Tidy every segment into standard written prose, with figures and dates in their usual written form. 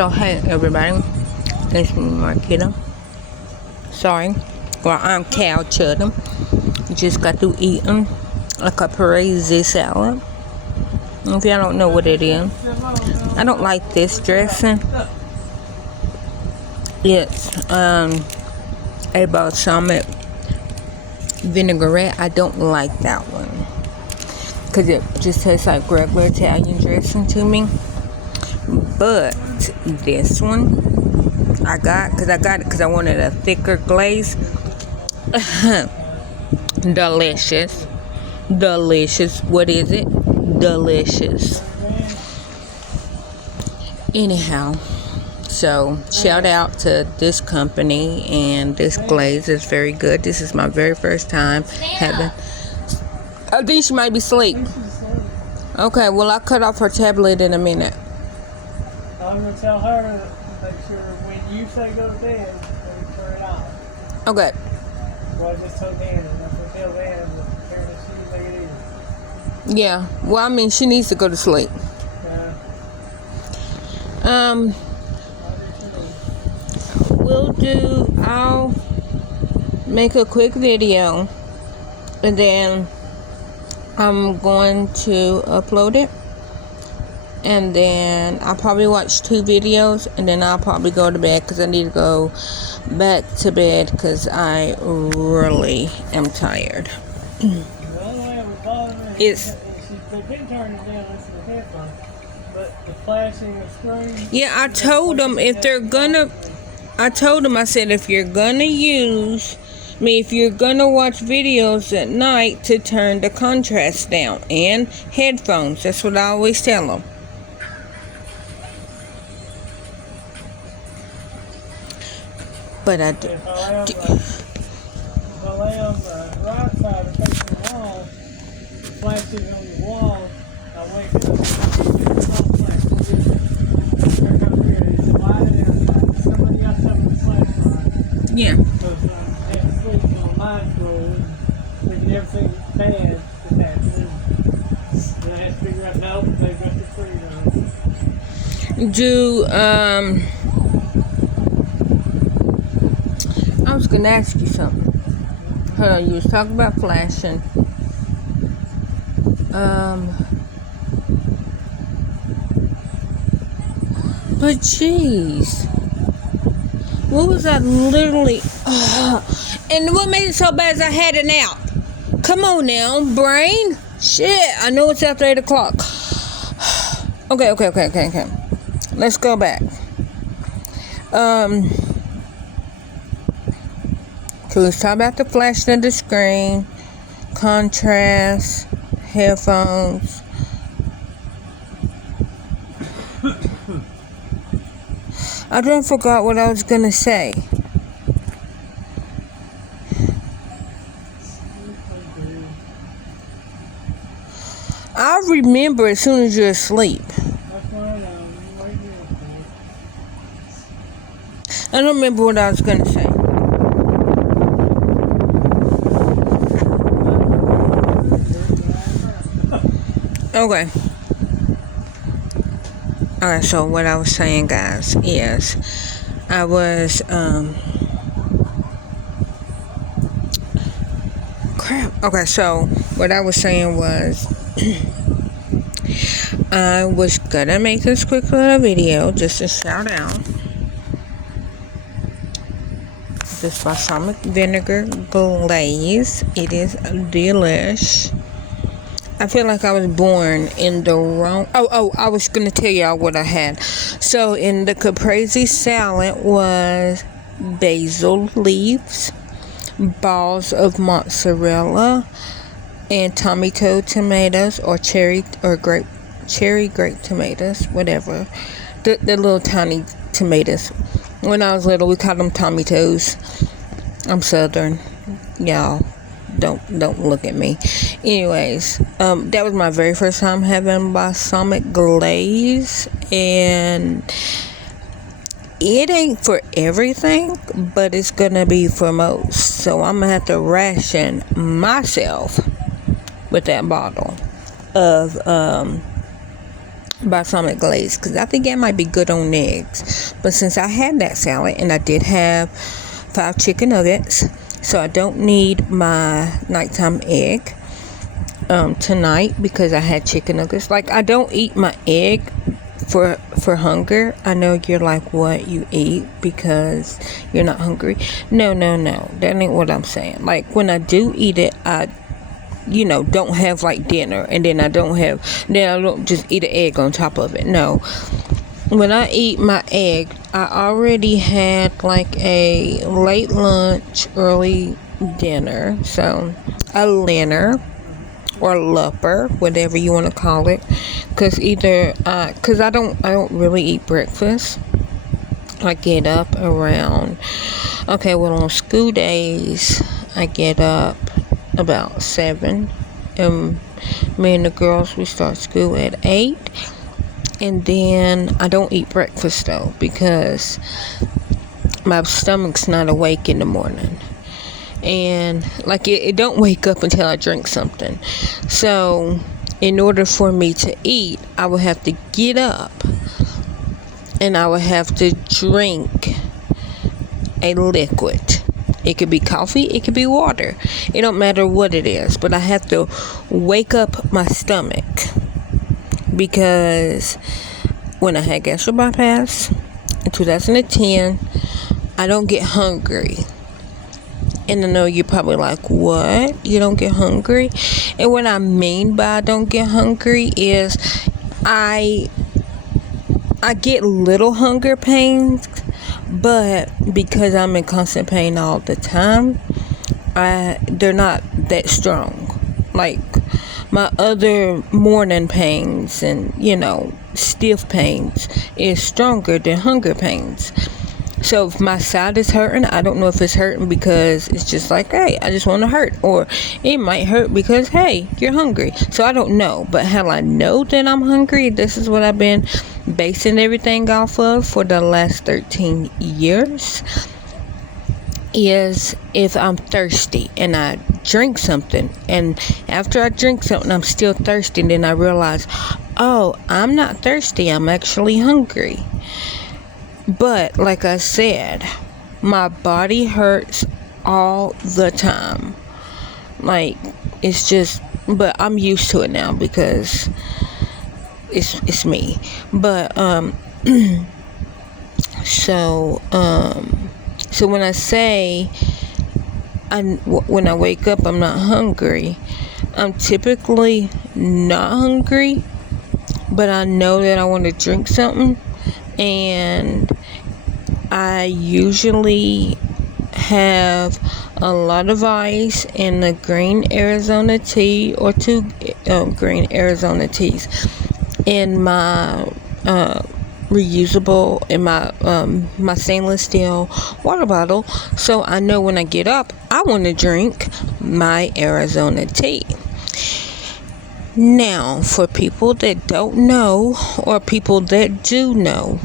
So hey everybody, it's me Marquita. Sorry, well I'm Cal Chudham. Just got through eating a caprese salad. If y'all don't know what it is, I don't like this dressing. It's a balsamic vinaigrette. I don't like that one because it just tastes like regular Italian dressing to me. But this one I got it because I wanted a thicker glaze. Delicious. What is it? Delicious. Anyhow, so shout out to this company, and this glaze is very good. This is my very first time having. I think she might be asleep. Okay, well I'll cut off her tablet in a minute. I'm going to tell her to make sure when you say go to bed, they turn it off. Okay. Well, I just told Dan, and if we tell Dan, the parents see like it is. Yeah. Well, I mean, she needs to go to sleep. I'll make a quick video, and then I'm going to upload it. And then I'll probably watch 2 videos, and then I'll probably go to bed because I need to go back to bed because I really am tired. The only way it would bother me is they've been turning it down to the headphones, but the flashing of screen. Yeah, I told them I said if you're gonna watch videos at night, to turn the contrast down, and headphones. That's what I always tell them. But I do. If I lay on the right side of facing the wall, the flash is on the wall, I wake up, here comes here, it's lighted outside. Somebody else having the flashlight. Yeah. Because I have to sleep on my floor, thinking everything bad is happening. And I have to figure out, no, they've got the freedom. I was gonna ask you something. Hold on, you was talking about flashing. But jeez, what was that literally? And what made it so bad is I had an out. Come on now, brain. Shit, I know it's after 8 o'clock. Okay. Let's go back. So let's talk about the flashing of the screen, contrast, headphones. I done forgot what I was gonna say. I'll remember as soon as you're asleep. I don't remember what I was gonna say. Okay. Alright, so what I was saying, guys, is I was, Okay, so what I was saying was, I was gonna make this quick little video, just a shout out. This balsamic vinegar glaze. It is delish. I feel like I was born in the wrong. I was gonna tell y'all what I had. So in the caprese salad was basil leaves, balls of mozzarella, and tomato tomatoes, or cherry grape tomatoes, whatever. The little tiny tomatoes. When I was little, we called them tomatoes. I'm Southern, y'all. Don't look at me. Anyways, that was my very first time having balsamic glaze, and it ain't for everything, but it's gonna be for most. So I'm gonna have to ration myself with that bottle of balsamic glaze because I think it might be good on eggs. But since I had that salad and I did have 5 chicken nuggets, so I don't need my nighttime egg tonight because I had chicken nuggets. Like, I don't eat my egg for hunger. I know you're like, what, you eat because you're not hungry? No, that ain't what I'm saying. Like, when I do eat it, I don't have like dinner, and then I don't just eat an egg on top of it. No, when I eat my egg, I already had like a late lunch, early dinner, so a dinner or lupper, whatever you want to call it, because I don't really eat breakfast. I get up around, on school days I get up about 7, and me and the girls, we start school at 8, and then I don't eat breakfast though because my stomach's not awake in the morning, and like it don't wake up until I drink something. So in order for me to eat, I would have to get up and I would have to drink a liquid. It could be coffee, it could be water. It don't matter what it is, but I have to wake up my stomach, because when I had gastric bypass in 2010, I don't get hungry. And I know you're probably like, what? You don't get hungry? And what I mean by I don't get hungry is I get little hunger pains, but because I'm in constant pain all the time, they're not that strong. Like my other morning pains and stiff pains is stronger than hunger pains. So if my side is hurting, I don't know if it's hurting because it's just like, hey, I just want to hurt, or it might hurt because, hey, you're hungry. So I don't know, but how I know that I'm hungry, this is what I've been basing everything off of for the last 13 years, is if I'm thirsty and I drink something, and after I drink something I'm still thirsty, and then I realize, oh, I'm not thirsty, I'm actually hungry. But like I said, my body hurts all the time. Like, it's just, but I'm used to it now because it's me. But so when I say when I wake up I'm not hungry, I'm typically not hungry, but I know that I want to drink something, and I usually have a lot of ice and a green Arizona tea or 2 green Arizona teas in my reusable, in my stainless steel water bottle, so I know when I get up I want to drink my Arizona tea. Now, for people that don't know, or people that do know,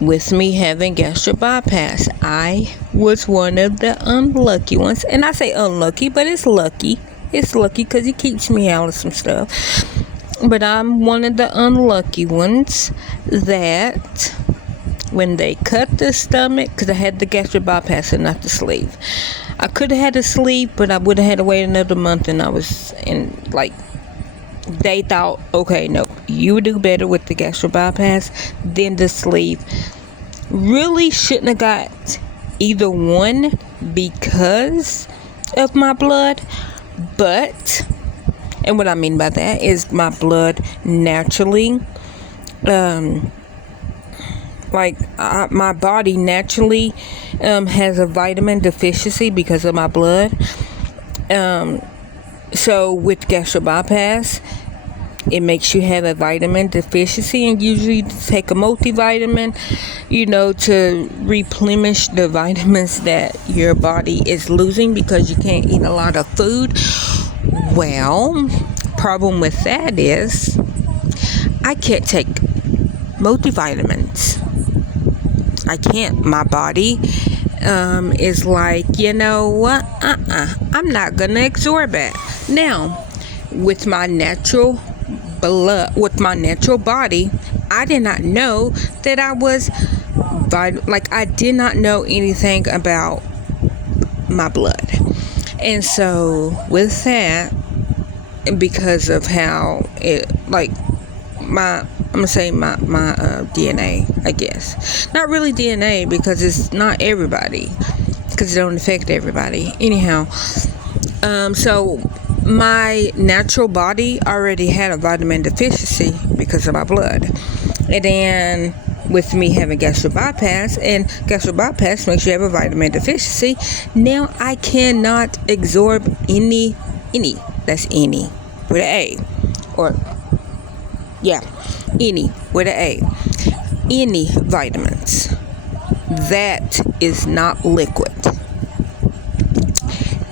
with me having gastric bypass, I was one of the unlucky ones. And I say unlucky, but it's lucky. It's lucky because it keeps me out of some stuff. But I'm one of the unlucky ones that when they cut the stomach, because I had the gastric bypass and not the sleeve. I could have had a sleeve, but I would have had to wait another month, and I was in, like, they thought, okay, no, you would do better with the gastric bypass than the sleeve. Really shouldn't have got either one because of my blood, but, and what I mean by that is my blood naturally, my body naturally has a vitamin deficiency because of my blood. So with gastric bypass, it makes you have a vitamin deficiency, and usually take a multivitamin, to replenish the vitamins that your body is losing because you can't eat a lot of food. Well, problem with that is I can't take multivitamins. I can't. My body is like, you know what? I'm not gonna absorb it. Now, with my natural blood, with my natural body, I did not know that I was, I did not know anything about my blood. And so with that, because of how it, I'm gonna say my DNA, I guess. Not really DNA, because it's not everybody, because it don't affect everybody. Anyhow, so my natural body already had a vitamin deficiency because of my blood. And then with me having gastric bypass, and gastric bypass makes you have a vitamin deficiency, now I cannot absorb any, that's any with an A, or yeah, any with an A, any vitamins that is not liquid.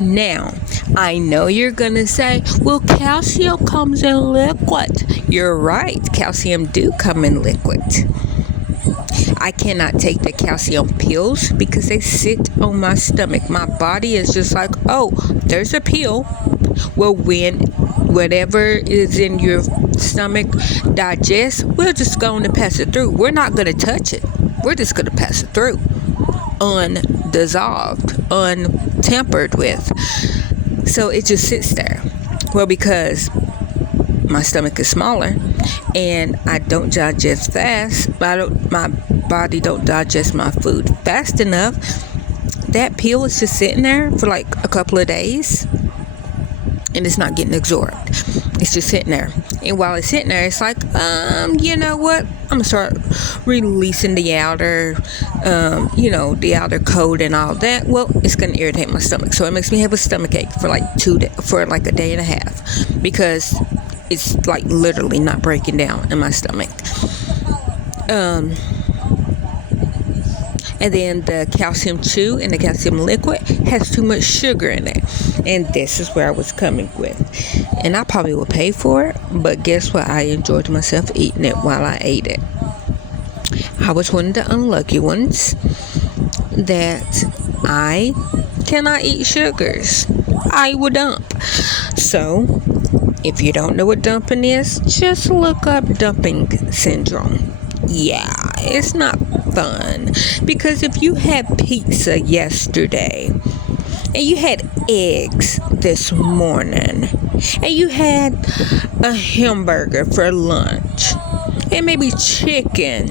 Now, I know you're gonna say, well, calcium comes in liquid. You're right, calcium do come in liquid. I cannot take the calcium pills because they sit on my stomach. My body is just like, oh, there's a pill. Well, when whatever is in your stomach digests, we're just going to pass it through. We're not going to touch it. We're just going to pass it through. Undissolved, untampered with. So it just sits there. Well, because my stomach is smaller and I don't digest fast, my body don't digest my food fast enough, that pill is just sitting there for like a couple of days and it's not getting absorbed. It's just sitting there. And while it's sitting there, it's like, you know what? I'm gonna start releasing the outer, the outer coat and all that. Well, it's gonna irritate my stomach, so it makes me have a stomach ache for like a day and a half, because it's like literally not breaking down in my stomach. And then the calcium chew and the calcium liquid has too much sugar in it. And this is where I was coming with. And I probably would pay for it, but guess what? I enjoyed myself eating it while I ate it. I was one of the unlucky ones that I cannot eat sugars. I will dump. So, if you don't know what dumping is, just look up dumping syndrome. Yeah, it's not fun, because if you had pizza yesterday and you had eggs this morning and you had a hamburger for lunch and maybe chicken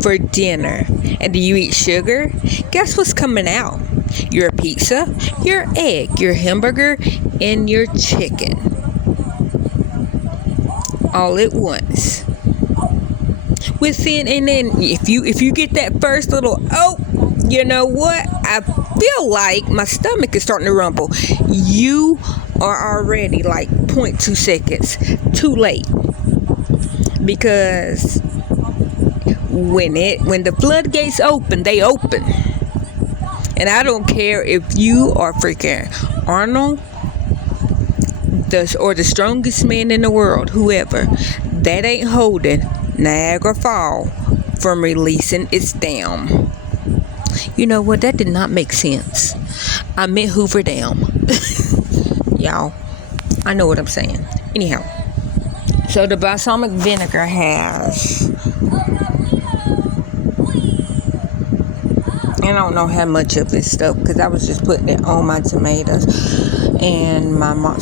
for dinner, and do you eat sugar? Guess what's coming out? Your pizza, your egg, your hamburger, and your chicken all at once. And then if you get that first little, oh, you know what, I feel like my stomach is starting to rumble, you are already like 0.2 seconds too late. Because when the floodgates open, they open. And I don't care if you are freaking Arnold or the strongest man in the world, whoever, that ain't holding Niagara Falls from releasing its dam. You know what? That did not make sense. I meant Hoover Dam. Y'all, I know what I'm saying. Anyhow, so the balsamic vinegar has, I don't know how much of this stuff, because I was just putting it on my tomatoes and my mozzarella